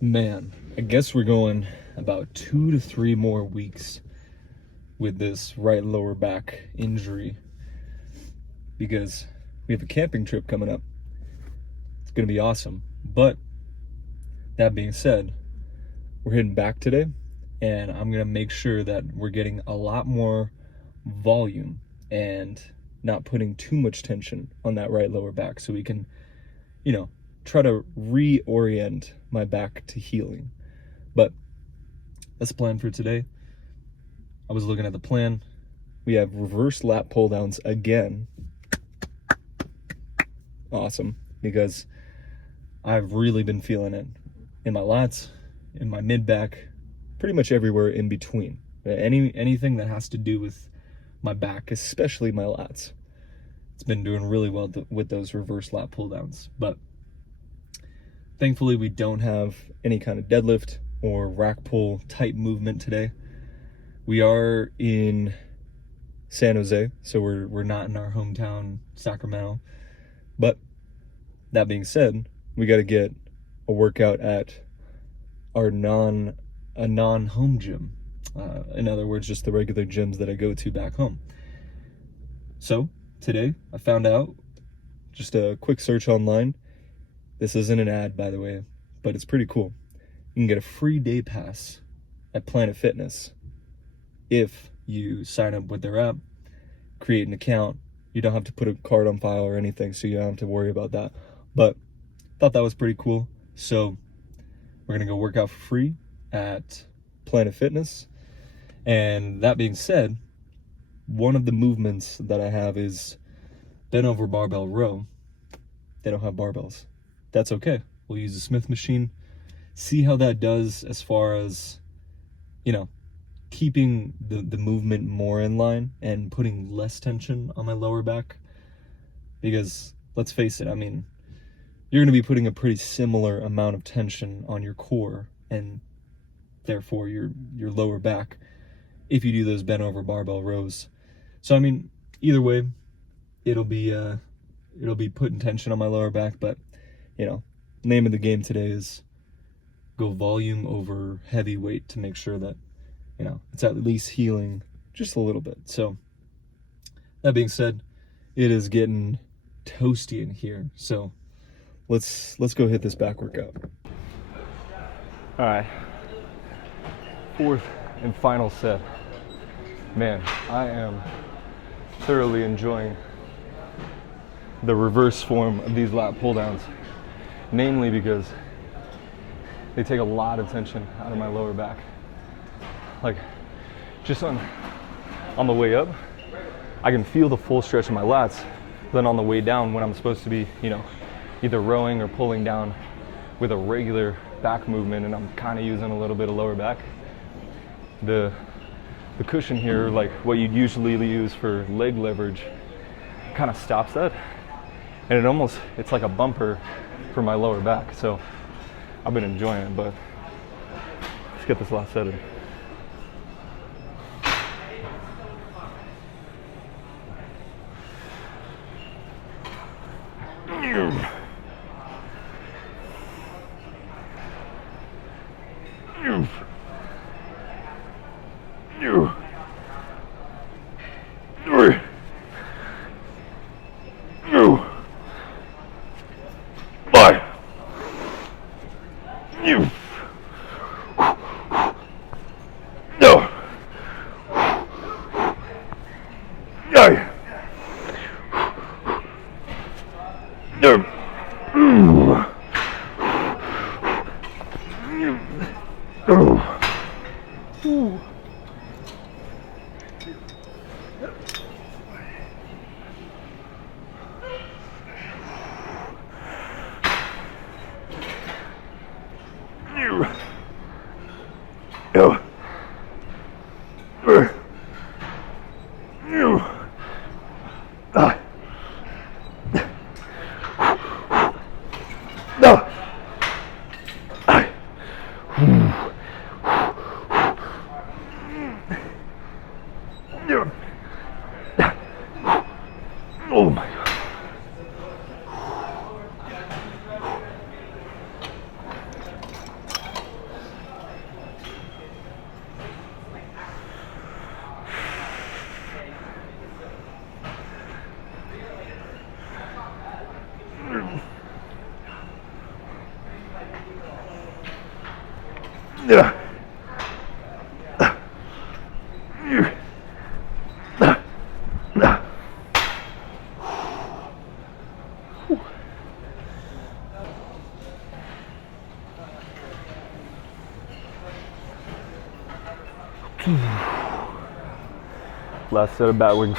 Man, I guess we're going about 2 to 3 more weeks with this right lower back injury because we have a camping trip coming up. It's going to be awesome. But that being said, we're heading back today, and I'm going to make sure that we're getting a lot more volume and not putting too much tension on that right lower back so we can, try to reorient my back to healing. But that's the plan for today. I was looking at the plan. We have reverse lat pull downs again. Awesome, because I've really been feeling it in my lats, in my mid back, pretty much everywhere in between. Anything that has to do with my back, especially my lats. It's been doing really well with those reverse lat pull downs. But thankfully we don't have any kind of deadlift or rack pull type movement today. We are in San Jose, so we're not in our hometown, Sacramento. But that being said, we got to get a workout at our non-home gym. In other words, just the regular gyms that I go to back home. So today I found out, just a quick search online. This isn't an ad, by the way, but it's pretty cool. You can get a free day pass at Planet Fitness if you sign up with their app, create an account. You don't have to put a card on file or anything, so you don't have to worry about that. But thought that was pretty cool. So we're gonna go work out for free at Planet Fitness. And that being said, one of the movements that I have is bent over barbell row. They don't have barbells. That's okay. We'll use a Smith machine. See how that does as far as, keeping the movement more in line and putting less tension on my lower back. Because let's face it, you're going to be putting a pretty similar amount of tension on your core and therefore your lower back if you do those bent over barbell rows. So either way, it'll be putting tension on my lower back, but name of the game today is go volume over heavy weight to make sure that it's at least healing just a little bit. So that being said, it is getting toasty in here, so let's go hit this back workout. All right, fourth and final set. Man, I am thoroughly enjoying the reverse form of these lat pull downs, namely because they take a lot of tension out of my lower back. Like, just on the way up, I can feel the full stretch of my lats. Then on the way down, when I'm supposed to be, either rowing or pulling down with a regular back movement, and I'm kind of using a little bit of lower back, the cushion here, like what you'd usually use for leg leverage, kind of stops that. And it's like a bumper for my lower back. So I've been enjoying it, but let's get this last set in. Oh my God. Last set of bat wings.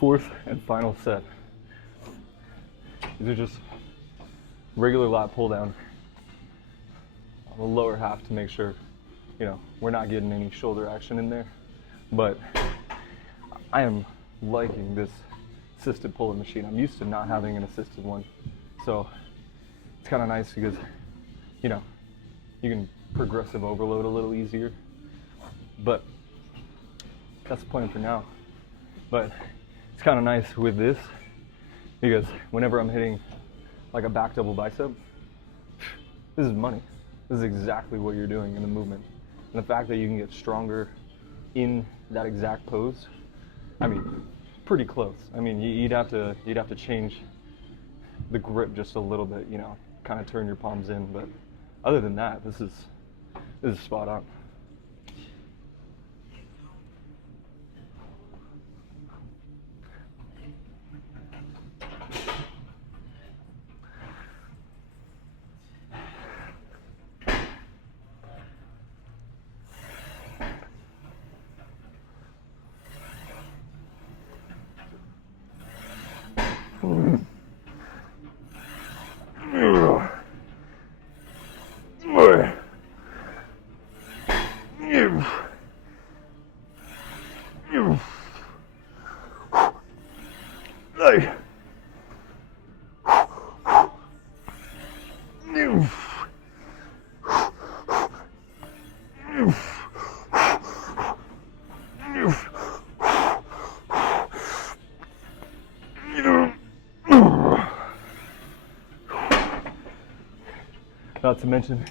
Fourth and final set. These are just regular lat pull down on the lower half to make sure, we're not getting any shoulder action in there. But I am liking this assisted pulling machine. I'm used to not having an assisted one. So it's kind of nice because, you can progressive overload a little easier. But that's the plan for now. But it's kind of nice with this because whenever I'm hitting like a back double bicep, this is money. This is exactly what you're doing in the movement. And the fact that you can get stronger in that exact pose, pretty close. You'd have to change the grip just a little bit, kind of turn your palms in. But other than that, this is spot on. Not to mention, you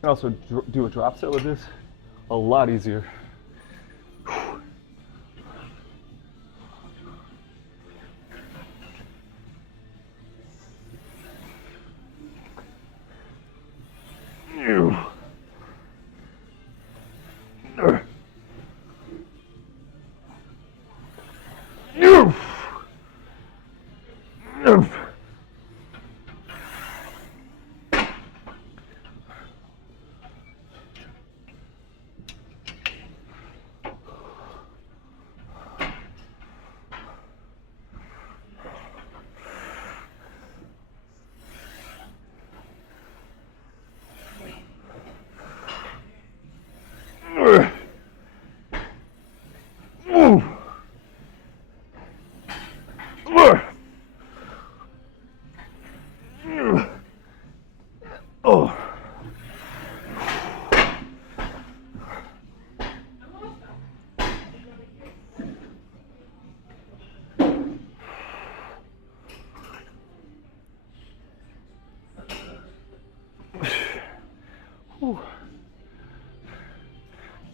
can also do a drop set with this a lot easier.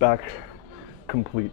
Back complete.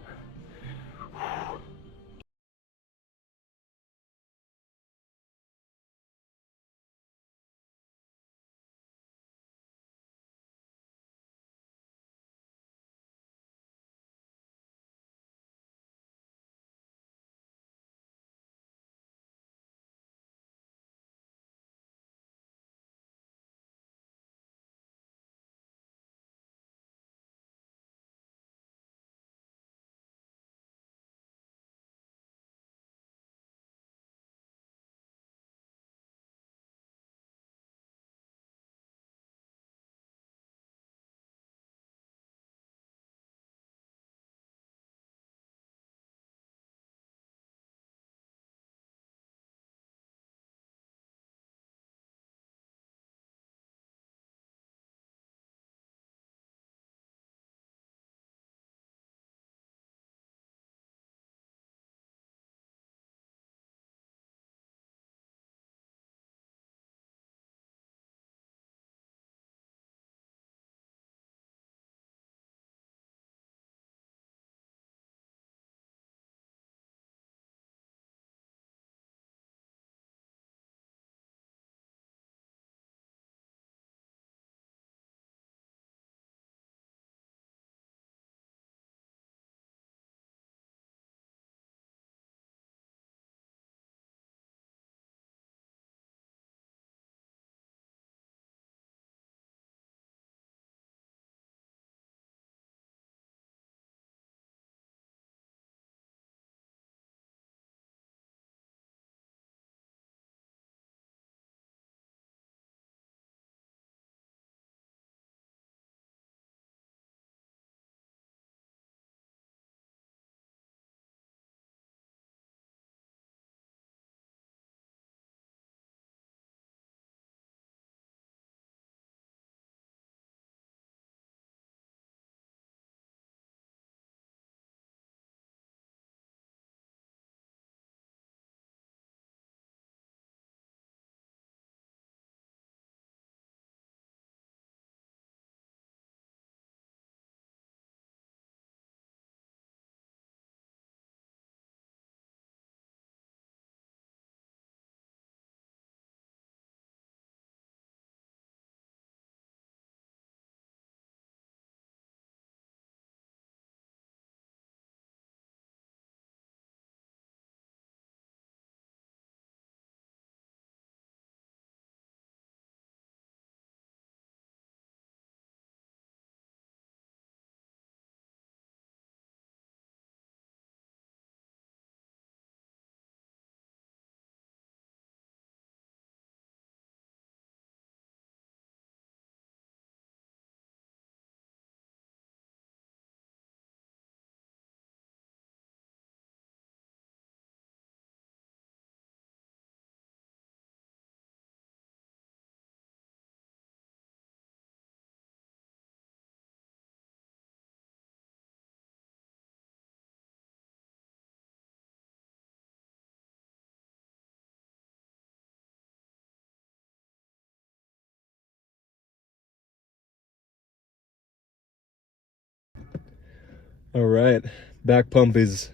All right, back pump is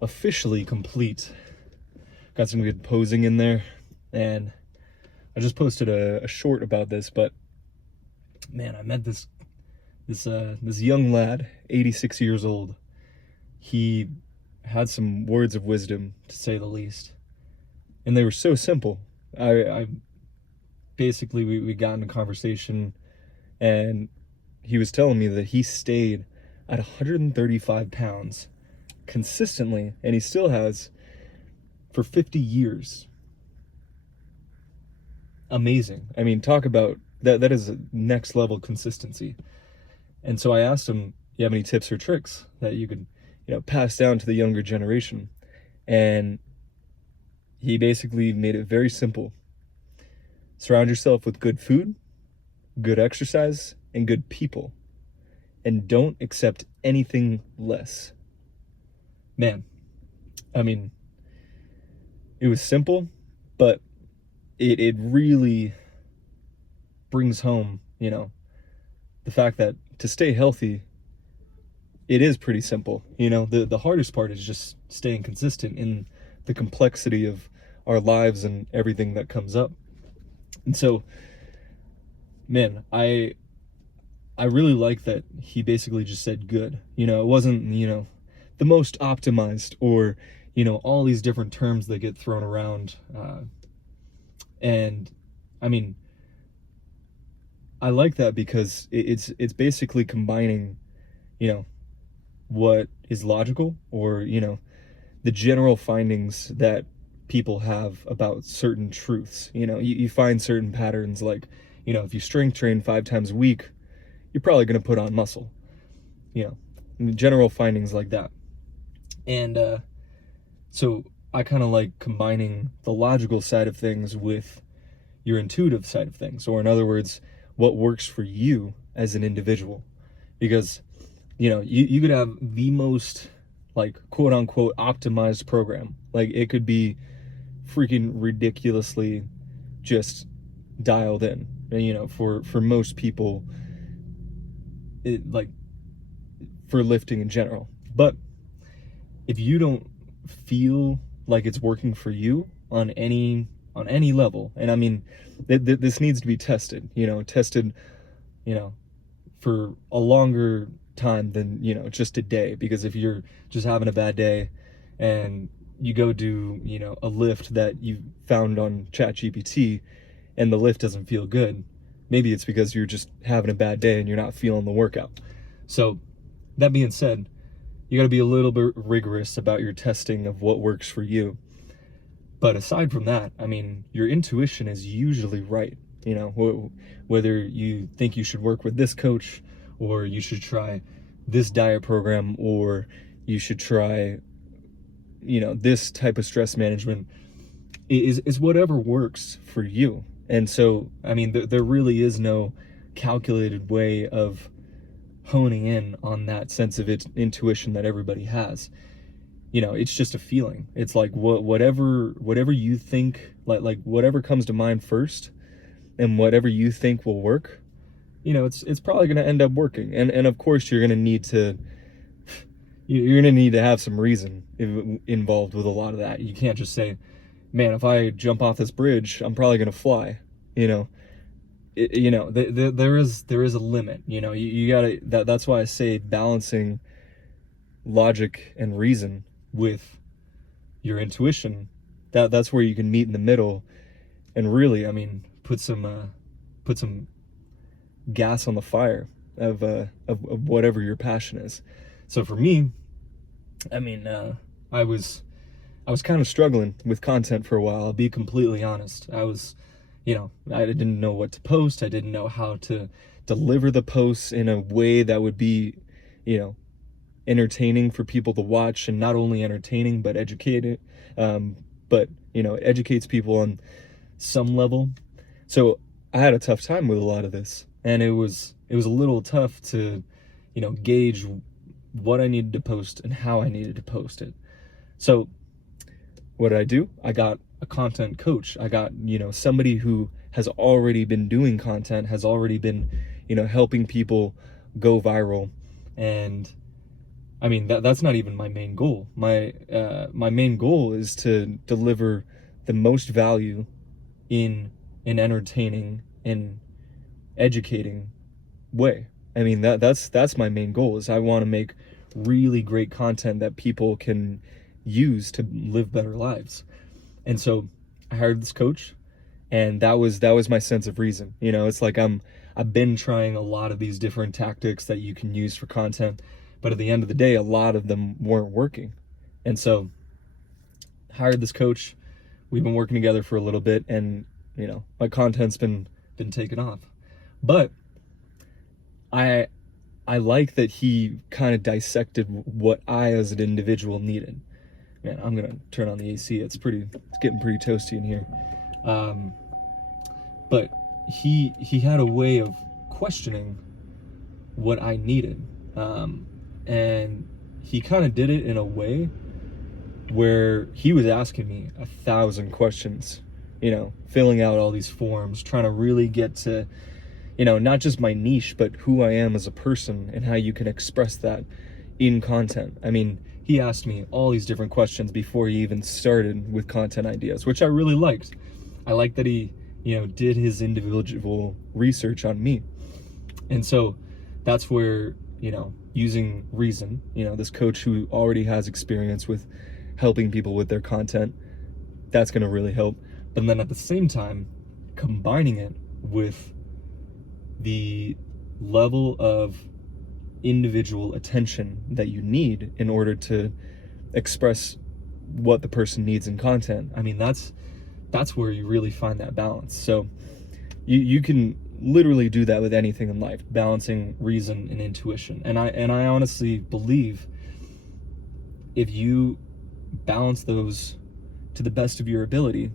officially complete. Got some good posing in there, and I just posted a short about this, but man, I met this young lad, 86 years old. He had some words of wisdom, to say the least, and they were so simple. I basically we got in a conversation, and he was telling me that he stayed at 135 pounds consistently, and he still has, for 50 years. Amazing. I mean, talk about that. That is a next level consistency. And so I asked him, you have any tips or tricks that you could, pass down to the younger generation? And he basically made it very simple. Surround yourself with good food, good exercise, and good people. And don't accept anything less. Man, I mean, it was simple, but it really brings home, the fact that to stay healthy, it is pretty simple. The hardest part is just staying consistent in the complexity of our lives and everything that comes up. And so, man, I really like that he basically just said good. It wasn't, the most optimized, or, all these different terms that get thrown around. And I mean, I like that because it's basically combining, what is logical, or, the general findings that people have about certain truths. You find certain patterns, like, if you strength train 5 times a week, you're probably going to put on muscle, general findings like that. And so I kind of like combining the logical side of things with your intuitive side of things, or in other words, what works for you as an individual. Because you could have the most, like, quote unquote optimized program. Like, it could be freaking ridiculously just dialed in, for most people, like, for lifting in general. But if you don't feel like it's working for you on any level, and I mean, this needs to be tested, for a longer time than, just a day. Because if you're just having a bad day and you go do, a lift that you found on ChatGPT, and the lift doesn't feel good, maybe it's because you're just having a bad day and you're not feeling the workout. So that being said, you got to be a little bit rigorous about your testing of what works for you. But aside from that, I mean, your intuition is usually right. Whether you think you should work with this coach, or you should try this diet program, or you should try, this type of stress management, is whatever works for you. And so, I mean, there really is no calculated way of honing in on that sense of intuition that everybody has. It's just a feeling. It's like whatever you think, like whatever comes to mind first, and whatever you think will work, it's probably going to end up working. And of course, you're going to need to have some reason involved with a lot of that. You can't just say, man, if I jump off this bridge, I'm probably going to fly. There is a limit. You gotta, that's why I say balancing logic and reason with your intuition. That's where you can meet in the middle, and really, I mean, put some gas on the fire of whatever your passion is. So for me, I mean, I was kind of struggling with content for a while. I'll be completely honest. I was, I didn't know what to post. I didn't know how to deliver the posts in a way that would be, entertaining for people to watch, and not only entertaining, but educated, educates people on some level. So I had a tough time with a lot of this, and it was a little tough to, gauge what I needed to post and how I needed to post it. So what did I do? I got a content coach. I got, somebody who has already been doing content, has already been, helping people go viral. And I mean, that's not even my main goal. My main goal is to deliver the most value in an entertaining and educating way. I mean, that's my main goal. Is I want to make really great content that people can use to live better lives. And so I hired this coach, and that was my sense of reason. You know, it's like I've been trying a lot of these different tactics that you can use for content, but at the end of the day, a lot of them weren't working. And so hired this coach. We've been working together for a little bit, and you know, my content's been taken off. But I like that he kind of dissected what I as an individual needed. Man, I'm gonna turn on the AC. It's getting pretty toasty in here. But he had a way of questioning what I needed, and he kind of did it in a way where he was asking me 1,000 questions, you know, filling out all these forms, trying to really get to, you know, not just my niche, but who I am as a person and how you can express that in content. I mean, he asked me all these different questions before he even started with content ideas, which I really liked. I liked that he, you know, did his individual research on me. And so that's where, you know, using reason, you know, this coach who already has experience with helping people with their content, that's going to really help. But then at the same time, combining it with the level of individual attention that you need in order to express what the person needs in content. I mean, that's where you really find that balance. So you can literally do that with anything in life, balancing reason and intuition. And I honestly believe if you balance those to the best of your ability,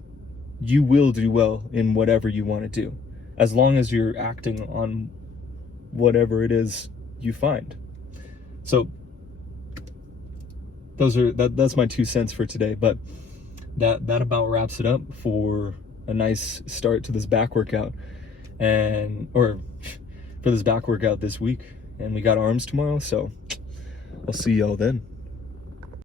you will do well in whatever you want to do, as long as you're acting on whatever it is you find. So that's my 2 cents for today, but that about wraps it up for a nice start to this back workout, or for this back workout this week. And we got arms tomorrow, so I'll see y'all then.